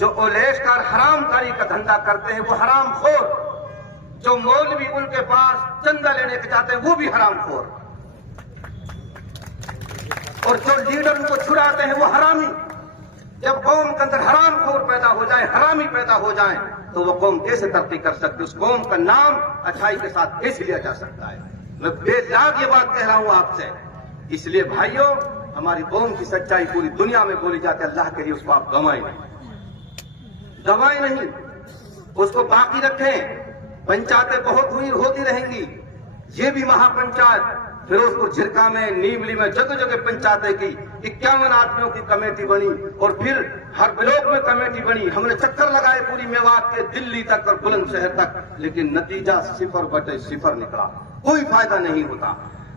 جو اولیش کار حرام کاری کا دھندا کرتے ہیں وہ حرام خور، جو مولوی ان کے پاس چندہ لینے کے جاتے ہیں وہ بھی حرام خور، اور جو لیڈر ان کو چھڑاتے ہیں وہ حرامی۔ جب قوم کے اندر حرام خور پیدا ہو جائے، حرامی پیدا ہو جائیں، تو وہ قوم کیسے ترقی کر سکتی؟ اس قوم کا نام اچھائی کے ساتھ کیسے لیا جا سکتا ہے؟ میں بے داغ یہ بات کہہ رہا ہوں آپ سے۔ اس لیے بھائیوں، ہماری قوم کی سچائی پوری دنیا میں بولی جاتی ہے، اللہ کے لیے اس کو آپ گنوائیں نہیں، اس کو باقی رکھیں۔ پنچایتیں بہت ہوتی رہیں گی، یہ بھی مہا پنچایت فیروز پور جھرکا میں، نیملی میں، جگہ جگہ پنچایتیں کی، 51 آدمیوں کی کمیٹی بنی، اور پھر ہر بلاک میں کمیٹی بنی۔ ہم نے چکر لگائے پوری میوات کے، دلی تک اور بلند شہر تک، لیکن نتیجہ 0/0 نکلا، کوئی فائدہ نہیں ہوتا۔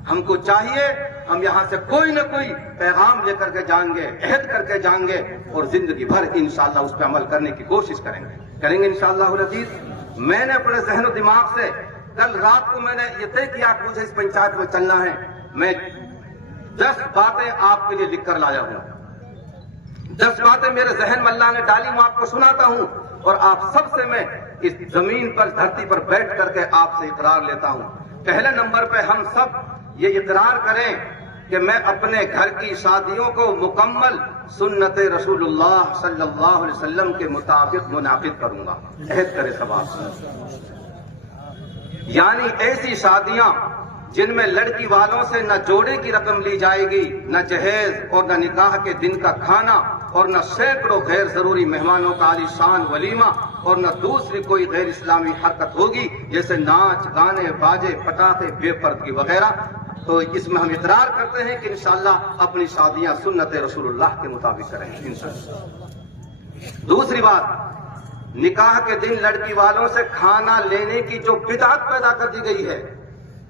ہم کو چاہیے ہم یہاں سے کوئی نہ کوئی پیغام لے کر کے جائیں گے، عہد کر کے جائیں گے، اور زندگی بھر انشاءاللہ اس پہ عمل کرنے کی کوشش کریں گے انشاءاللہ العزیز۔ میں نے اپنے ذہن و دماغ سے کل رات کو میں نے یہ طے کیا کہ مجھے اس پنچایت میں چلنا ہے، میں 10 باتیں آپ کے لیے لکھ کر لایا ہوں۔ 10 باتیں میرے ذہن میں اللہ نے ڈالی، میں آپ کو سناتا ہوں، اور آپ سب سے میں اس زمین پر، دھرتی پر بیٹھ کر کے آپ سے اقرار لیتا ہوں۔ پہلے نمبر پہ ہم سب یہ اقرار کریں کہ میں اپنے گھر کی شادیوں کو مکمل سنت رسول اللہ صلی اللہ علیہ وسلم کے مطابق منعقد کروں گا۔ عہد کرے سب آپ، یعنی ایسی شادیاں جن میں لڑکی والوں سے نہ جوڑے کی رقم لی جائے گی، نہ جہیز اور نہ نکاح کے دن کا کھانا، اور نہ سینکڑوں غیر ضروری مہمانوں کا عالی شان ولیمہ، اور نہ دوسری کوئی غیر اسلامی حرکت ہوگی جیسے ناچ گانے باجے پٹاخے بے پردگی وغیرہ۔ تو اس میں ہم اقرار کرتے ہیں کہ انشاءاللہ اپنی شادیاں سنت رسول اللہ کے مطابق کریں گے انشاءاللہ۔ دوسری بات، نکاح کے دن لڑکی والوں سے کھانا لینے کی جو بدعت پیدا کر دی گئی ہے،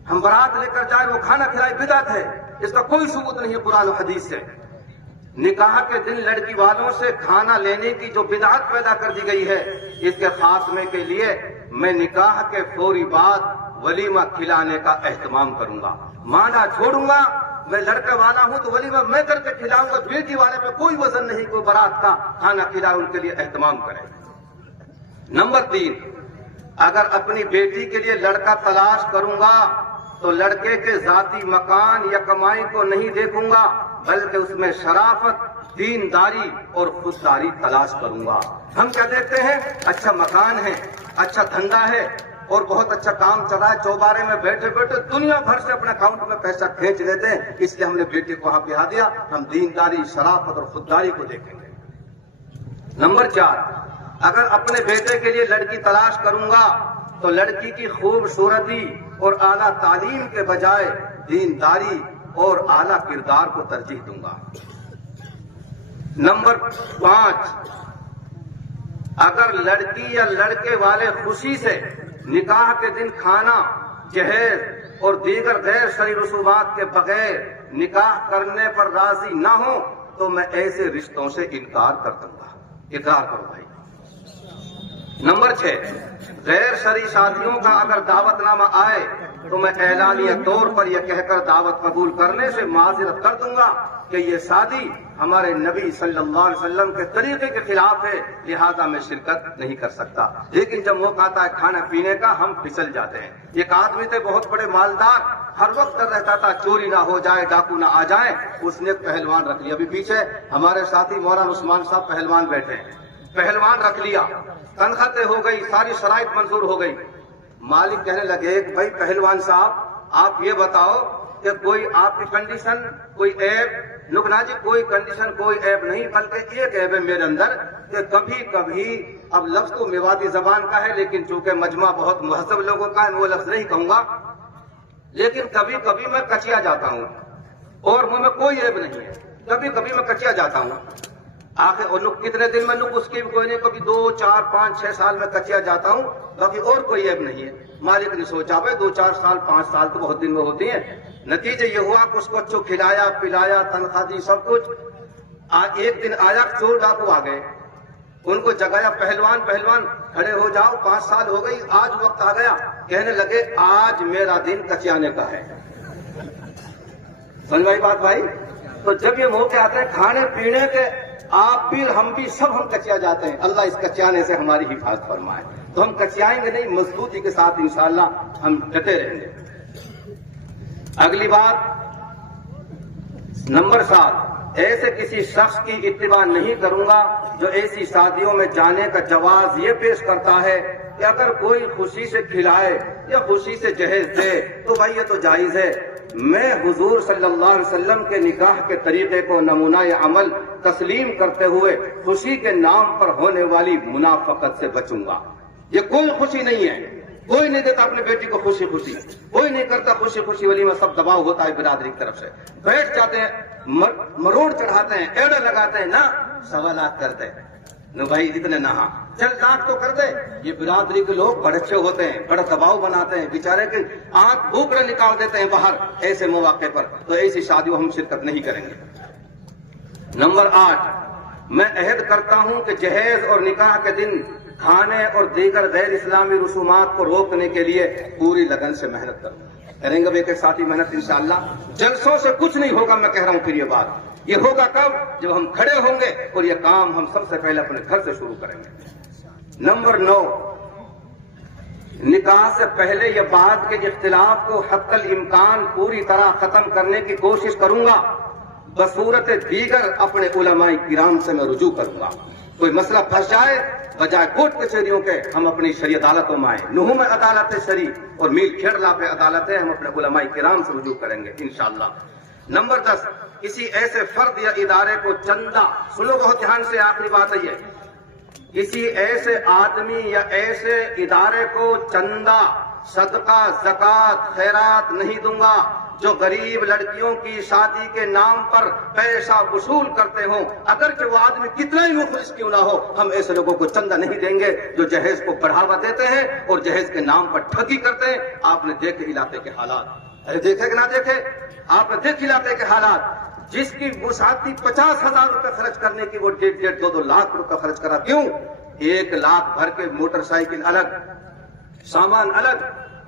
ہم بارات لے کر جائیں وہ کھانا کھلائے، بدعت ہے، اس کا کوئی ثبوت نہیں ہے قرآن و حدیث سے۔ نکاح کے دن لڑکی والوں سے کھانا لینے کی جو بدعت پیدا کر دی گئی ہے، اس کے خاتمے کے لیے میں نکاح کے فوری بعد ولیمہ کھلانے کا اہتمام کروں گا۔ مانا چھوڑوں گا، میں لڑکے والا ہوں تو ولیمہ میں کر کے کھلاؤں گا، بیٹی والے پہ کوئی وزن نہیں، کوئی بارات کا کھانا کھلائے، ان کے لیے اہتمام کریں۔ نمبر 3، اگر اپنی بیٹی کے لیے لڑکا تلاش کروں گا تو لڑکے کے ذاتی مکان یا کمائی کو نہیں دیکھوں گا، بلکہ اس میں شرافت، دینداری اور خودداری تلاش کروں گا۔ ہم کیا دیکھتے ہیں؟ اچھا مکان ہے، اچھا دھندا ہے، اور بہت اچھا کام چل رہا ہے، چوبارے میں بیٹھے بیٹھے دنیا بھر سے اپنے اکاؤنٹ میں پیسہ کھینچ لیتے ہیں، اس لیے ہم نے بیٹی کو وہاں بہا دیا۔ ہم دینداری، شرافت اور خودداری کو دیکھیں گے۔ نمبر 4، اگر اپنے بیٹے کے لیے لڑکی تلاش کروں گا تو لڑکی کی خوبصورتی اور اعلیٰ تعلیم کے بجائے دینداری اور اعلیٰ کردار کو ترجیح دوں گا۔ نمبر 5، اگر لڑکی یا لڑکے والے خوشی سے نکاح کے دن کھانا، جہیز اور دیگر غیر شرعی رسومات کے بغیر نکاح کرنے پر راضی نہ ہوں تو میں ایسے رشتوں سے انکار کر دوں گا۔ اقرار کرو بھائی۔ نمبر 6، غیر شرعی شادیوں کا اگر دعوت نامہ آئے تو میں اعلانیہ طور پر یہ کہہ کر دعوت قبول کرنے سے معذرت کر دوں گا کہ یہ شادی ہمارے نبی صلی اللہ علیہ وسلم کے طریقے کے خلاف ہے، لہذا میں شرکت نہیں کر سکتا۔ لیکن جب موقع آتا ہے کھانا پینے کا، ہم پھسل جاتے ہیں۔ ایک آدمی تھے بہت بڑے مالدار، ہر وقت ڈر رہتا تھا چوری نہ ہو جائے، ڈاکو نہ آ جائیں، اس نے ایک پہلوان رکھ لیا۔ ابھی پیچھے ہمارے ساتھی مولانا عثمان صاحب پہلوان بیٹھے ہیں، پہلوان رکھ لیا، تنخواہ طے ہو گئی، ساری شرائط منظور ہو گئی۔ مالک کہنے لگے کہ بھائی پہلوان صاحب آپ یہ بتاؤ کہ کوئی آپ کی کنڈیشن، کوئی عیب؟ لکنا جی کوئی کنڈیشن، کوئی عیب نہیں، بلکہ ایک عیب ہے میرے اندر کہ کبھی کبھی، اب لفظ تو میوادی زبان کا ہے لیکن چونکہ مجمع بہت مہذب لوگوں کا ہے وہ لفظ نہیں کہوں گا، لیکن کبھی کبھی میں کچیا جاتا ہوں، اور مجھ میں کوئی عیب نہیں ہے، کبھی کبھی میں کچیا جاتا ہوں۔ آخر اور کتنے دن میں اس کی بھی کوئی نہیں، کبھی 2 4 5 6 سال میں کچیا جاتا ہوں، باقی اور کوئی عیب نہیں ہے۔ مالک نے سوچا بھائی 2 4 سال 5 سال تو بہت دن میں ہوتی ہیں۔ نتیجہ یہ ہوا کہ اس کو اچھو کھلایا پلایا، تنخواہ دی، سب کچھ۔ ایک دن آیا چور ڈاکو آ گئے، ان کو جگایا، پہلوان پہلوان کھڑے ہو جاؤ، 5 سال ہو گئی، آج وقت آ گیا۔ کہنے لگے آج میرا دن کچیانے کا ہے۔ سمجھ بھائی بات بھائی؟ تو جب یہ موقع آتے ہیں کھانے پینے کے آپ بھی ہم بھی سب ہم کچیا جاتے ہیں، اللہ اس کچیانے سے ہماری حفاظت فرمائے۔ تو ہم کچیائیں گے نہیں، مضبوطی کے ساتھ انشاءاللہ ہم ڈٹے رہیں گے۔ اگلی بات نمبر 7، ایسے کسی شخص کی اتباع نہیں کروں گا جو ایسی شادیوں میں جانے کا جواز یہ پیش کرتا ہے کہ اگر کوئی خوشی سے کھلائے یا خوشی سے جہیز دے تو بھائی یہ تو جائز ہے۔ میں حضور صلی اللہ علیہ وسلم کے نکاح کے طریقے کو نمونہ عمل تسلیم کرتے ہوئے خوشی کے نام پر ہونے والی منافقت سے بچوں گا۔ یہ کوئی خوشی نہیں ہے، کوئی نہیں دیتا اپنی بیٹی کو خوشی خوشی، کوئی نہیں کرتا خوشی خوشی ولیمہ، سب دباؤ ہوتا ہے برادری کی طرف سے، بیٹھ جاتے ہیں، مروڑ چڑھاتے ہیں، ایڑے لگاتے ہیں، نہ سوالات کرتے ہیں، نو بھائی اتنے نہ چل لاکھ تو کر دے۔ یہ برادری کے لوگ بڑے اچھے ہوتے ہیں، بڑا دباؤ بناتے ہیں، بیچارے کے آنکھ بھوکڑے نکال دیتے ہیں باہر ایسے مواقع پر، تو ایسی شادیوں ہم شرکت نہیں کریں گے۔ نمبر 8، میں عہد کرتا ہوں کہ جہیز اور نکاح کے دن کھانے اور دیگر غیر اسلامی رسومات کو روکنے کے لیے پوری لگن سے محنت کریں گے۔ ایک ساتھی محنت انشاءاللہ، جلسوں سے کچھ نہیں ہوگا، میں کہہ رہا ہوں پھر یہ بات، یہ ہوگا کب؟ جب ہم کھڑے ہوں گے اور یہ کام ہم سب سے پہلے اپنے گھر سے شروع کریں گے۔ نمبر 9، نکاح سے پہلے یہ بات کے اختلاف کو حتی الامکان پوری طرح ختم کرنے کی کوشش کروں گا، بصورت دیگر اپنے علماء کرام سے میں رجوع کروں گا۔ کوئی مسئلہ پھنس جائے، بجائے کورٹ کچہریوں کے ہم اپنی شرعی عدالتوں میں آئیں، نحو میں عدالت شرعی اور میل کھیڑلا پہ عدالت ہے، ہم اپنے علماء کرام سے رجوع کریں گے انشاءاللہ۔ نمبر 10، کسی ایسے فرد یا ادارے کو چندہ، سنو بہت دھیان سے، آخری بات ہے یہ، کسی ایسے آدمی یا ایسے ادارے کو چندہ، صدقہ، زکوٰۃ، خیرات نہیں دوں گا جو غریب لڑکیوں کی شادی کے نام پر پیسہ وصول کرتے ہوں، اگرچہ وہ آدمی کتنا ہی مخلص کیوں نہ ہو، ہم ایسے لوگوں کو چندہ نہیں دیں گے جو جہیز کو بڑھاوا دیتے ہیں اور جہیز کے نام پر ٹھگی کرتے ہیں۔ آپ نے دیکھے علاقے کے حالات، ارے دیکھے کہ نہ دیکھے، آپ نے دیکھے علاقے کے حالات، جس کی وسعتی 50,000 روپے خرچ کرنے کی وہ 1.5 2 لاکھ روپے خرچ کرا، کیوں؟ 1 لاکھ بھر کے موٹر سائیکل الگ، سامان الگ،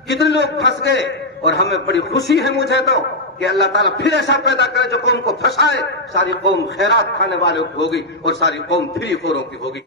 کتنے لوگ پھنس گئے۔ اور ہمیں بڑی خوشی ہے مجھے تو کہ اللہ تعالیٰ پھر ایسا پیدا کرے جو قوم کو پھنسائے، ساری قوم خیرات کھانے والوں کی ہوگی اور ساری قوم فری خوروں کی ہوگی۔